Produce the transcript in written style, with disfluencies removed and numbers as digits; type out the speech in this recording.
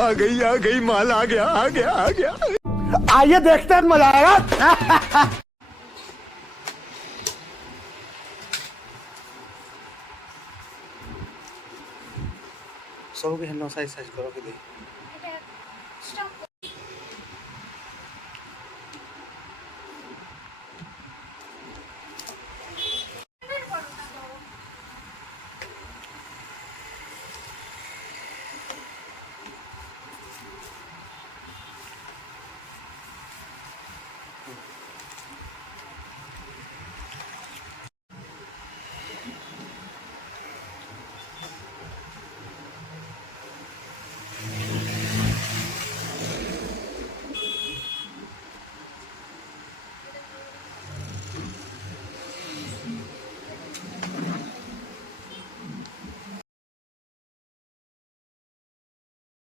आ गई माल आ गया आ गया आ गया। आइए देखते हैं मजा आएगा। सबके हेन साइज साइज करो के दे।